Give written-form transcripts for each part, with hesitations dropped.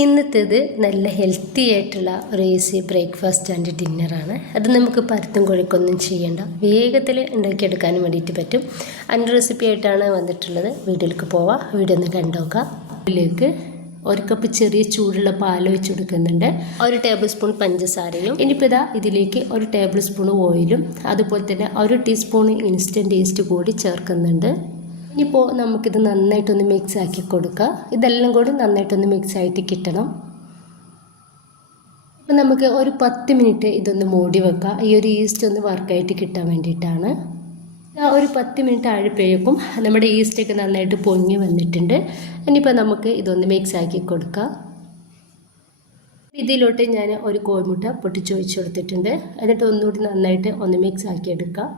ഇന്നത്തേത് നല്ല ഹെൽത്തി ആയിട്ടുള്ള ഒരു ഈസി ബ്രേക്ക്ഫാസ്റ്റ് ആൻഡ് ഡിന്നറാണ്. അത് നമുക്ക് പരത്തും കുഴക്കൊന്നും ചെയ്യേണ്ട, വേഗത്തിൽ ഉണ്ടാക്കിയെടുക്കാനും വേണ്ടിയിട്ട് പറ്റും. അതിൻ്റെ റെസിപ്പി ആയിട്ടാണ് വന്നിട്ടുള്ളത്. വീഡിയോയിലേക്ക് പോവാം. വീഡിയോ ഒന്ന് കണ്ടുനോക്കാം. ഇതിലേക്ക് 1 കപ്പ് ചെറിയ ചൂടുള്ള പാൽ ഒഴിച്ച് കൊടുക്കുന്നുണ്ട്. 1 ടേബിൾ സ്പൂൺ പഞ്ചസാരയും, ഇനിയിപ്പോൾ ഇതിലേക്ക് 1 ടേബിൾ സ്പൂൺ ഓയിലും അതുപോലെ തന്നെ 1 ടീസ്പൂൺ ഇൻസ്റ്റൻറ്റ് ഈസ്റ്റ് കൂടി ചേർക്കുന്നുണ്ട്. ഇനിയിപ്പോൾ നമുക്കിത് നന്നായിട്ടൊന്ന് മിക്സ് ആക്കി കൊടുക്കുക. ഇതെല്ലാം കൂടി നന്നായിട്ടൊന്ന് മിക്സ് ആയിട്ട് കിട്ടണം. അപ്പം നമുക്ക് ഒരു 10 മിനിറ്റ് ഇതൊന്ന് മൂടി വെക്കുക. ഈ ഒരു ഈസ്റ്റ് ഒന്ന് വർക്കായിട്ട് കിട്ടാൻ വേണ്ടിയിട്ടാണ്. ഒരു 10 മിനിറ്റ് ആഴപ്പോഴേക്കും നമ്മുടെ ഈസ്റ്റൊക്കെ നന്നായിട്ട് പൊങ്ങി വന്നിട്ടുണ്ട്. ഇനിയിപ്പോൾ നമുക്ക് ഇതൊന്ന് മിക്സ് ആക്കി കൊടുക്കുക. ഇതിലോട്ട് ഞാൻ ഒരു കോഴിമുട്ട പൊട്ടിച്ചൊഴിച്ച് കൊടുത്തിട്ടുണ്ട്. എന്നിട്ട് ഒന്നുകൂടി നന്നായിട്ട് ഒന്ന് മിക്സ് ആക്കി എടുക്കുക.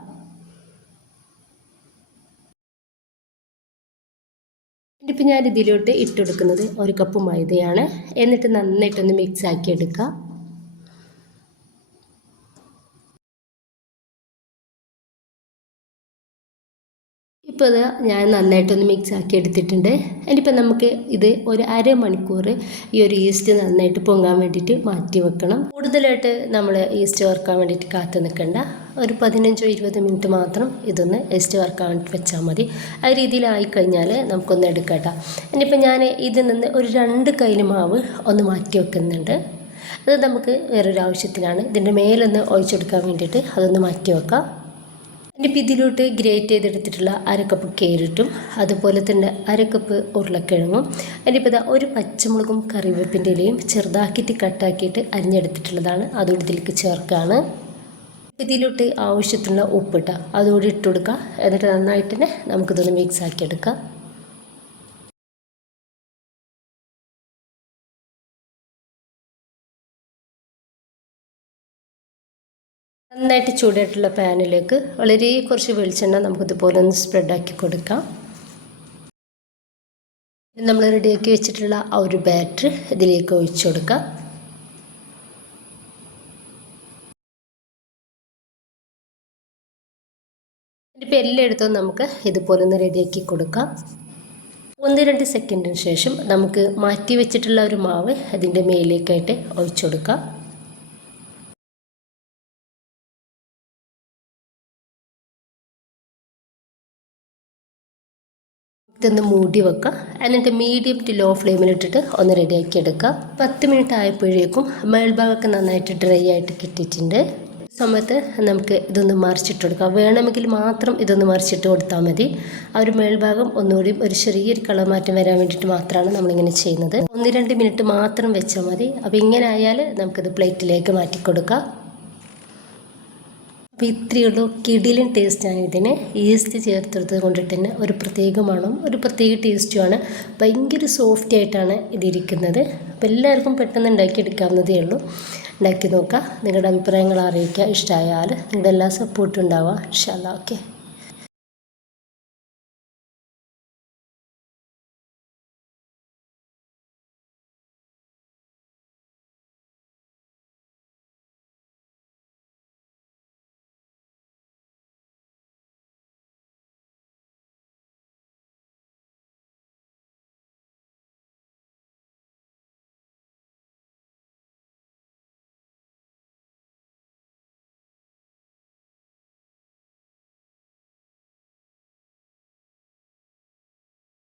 ഇപ്പം ഞാൻ ഇതിലോട്ട് ഇട്ടെടുക്കുന്നത് 1 കപ്പ് മൈദയാണ്. എന്നിട്ട് നന്നായിട്ടൊന്ന് മിക്സ് ആക്കി എടുക്കുക. ഇപ്പോൾ ഞാൻ നന്നായിട്ടൊന്ന് മിക്സ് ആക്കി എടുത്തിട്ടുണ്ട്. ഇനിയിപ്പോൾ നമുക്ക് ഇത് ഒരു അരമണിക്കൂർ ഈ ഒരു ഈസ്റ്റ് നന്നായിട്ട് പൊങ്ങാൻ വേണ്ടിയിട്ട് മാറ്റി വെക്കണം. കൂടുതലായിട്ട് നമ്മൾ ഈസ്റ്റ് വറുക്കാൻ വേണ്ടിയിട്ട് കാത്തു നിൽക്കേണ്ട. ഒരു 15-20 മിനിറ്റ് മാത്രം ഇതൊന്ന് ഈസ്റ്റ് വറുക്കാൻ വേണ്ടിയിട്ട് വെച്ചാൽ മതി. ആ രീതിയിലായി കഴിഞ്ഞാൽ നമുക്കൊന്ന് എടുക്കട്ടോ. ഇനിയിപ്പോൾ ഞാൻ ഇതിൽ നിന്ന് ഒരു 2 കൈയിൽ മാവ് ഒന്ന് മാറ്റി വെക്കുന്നുണ്ട്. അത് നമുക്ക് വേറൊരു ആവശ്യത്തിനാണ്. ഇതിൻ്റെ മേലൊന്ന് ഒഴിച്ചെടുക്കാൻ വേണ്ടിയിട്ട് അതൊന്ന് മാറ്റി വെക്കാം. ഇനിയിപ്പോൾ ഇതിലോട്ട് ഗ്രേറ്റ് ചെയ്തെടുത്തിട്ടുള്ള 1 കപ്പ് ക്യാരറ്റും അതുപോലെ തന്നെ 1 കപ്പ് ഉരുളക്കിഴങ്ങും, ഇനിയിപ്പോൾ ഒരു പച്ചമുളകും കറിവേപ്പിൻ്റെ ഇലയും ചെറുതാക്കിയിട്ട് കട്ടാക്കിയിട്ട് അരിഞ്ഞെടുത്തിട്ടുള്ളതാണ് അതുകൂടി ഇതിലേക്ക് ചേർക്കുകയാണ്. ഇതിലോട്ട് ആവശ്യത്തിനുള്ള ഉപ്പിട്ട അതുകൂടി ഇട്ട് കൊടുക്കുക. എന്നിട്ട് നന്നായിട്ട് തന്നെ നമുക്കിതൊന്ന് മിക്സ് ആക്കിയെടുക്കാം. നന്നായിട്ട് ചൂടായിട്ടുള്ള പാനിലേക്ക് വളരെ കുറച്ച് വെളിച്ചെണ്ണ നമുക്കിതുപോലെ ഒന്ന് സ്പ്രെഡാക്കി കൊടുക്കാം. നമ്മൾ റെഡിയാക്കി വെച്ചിട്ടുള്ള ആ ഒരു ബാറ്റർ ഇതിലേക്ക് ഒഴിച്ചു കൊടുക്കാം. ഇനിയിപ്പോൾ എല്ലായിടത്തും നമുക്ക് ഇതുപോലെ ഒന്ന് റെഡിയാക്കി കൊടുക്കാം. 1-2 സെക്കൻഡിന് ശേഷം നമുക്ക് മാറ്റി വെച്ചിട്ടുള്ള ഒരു മാവ് അതിൻ്റെ മേലേക്കായിട്ട് ഒഴിച്ചു കൊടുക്കാം. ഇതൊന്ന് മൂടി വെക്കുക. എന്നിട്ട് മീഡിയം ടു ലോ ഫ്ലെയിമിലിട്ടിട്ട് ഒന്ന് റെഡിയാക്കി എടുക്കുക. 10 മിനിറ്റ് ആയപ്പോഴേക്കും മേൽഭാഗമൊക്കെ നന്നായിട്ട് ഡ്രൈ ആയിട്ട് കിട്ടിയിട്ടുണ്ട്. സമയത്ത് നമുക്ക് ഇതൊന്ന് മറിച്ചിട്ട് കൊടുക്കാം. വേണമെങ്കിൽ മാത്രം ഇതൊന്ന് മറിച്ചിട്ട് കൊടുത്താൽ മതി. ആ ഒരു മേൽഭാഗം ഒന്നുകൂടി ഒരു ചെറിയൊരു കളർ മാറ്റം വരാൻ വേണ്ടിയിട്ട് മാത്രമാണ് നമ്മളിങ്ങനെ ചെയ്യുന്നത്. 1-2 മിനിറ്റ് മാത്രം വെച്ചാൽ മതി. അപ്പോൾ ഇങ്ങനെ ആയാൽ നമുക്കിത് പ്ലേറ്റിലേക്ക് മാറ്റി കൊടുക്കാം. അപ്പോൾ ഇത്രയുള്ളൂ. കിടിലൻ ടേസ്റ്റാണ് ഇതിന്. ഈസ്റ്റ് ചേർത്തെടുത്തത് കൊണ്ടിട്ട് തന്നെ ഒരു പ്രത്യേക മണം, ഒരു പ്രത്യേക ടേസ്റ്റുമാണ്. ഭയങ്കര സോഫ്റ്റ് ആയിട്ടാണ് ഇതിരിക്കുന്നത്. അപ്പോൾ എല്ലാവർക്കും പെട്ടെന്ന് ഉണ്ടാക്കിയെടുക്കാവുന്നതേ ഉള്ളൂ. ഉണ്ടാക്കി നോക്കുക. നിങ്ങളുടെ അഭിപ്രായങ്ങൾ അറിയിക്കുക. ഇഷ്ടമായാൽ നിങ്ങളുടെ എല്ലാ സപ്പോർട്ടും ഉണ്ടാവുക. ഇൻഷാ അല്ലാഹ്. ഓക്കെ.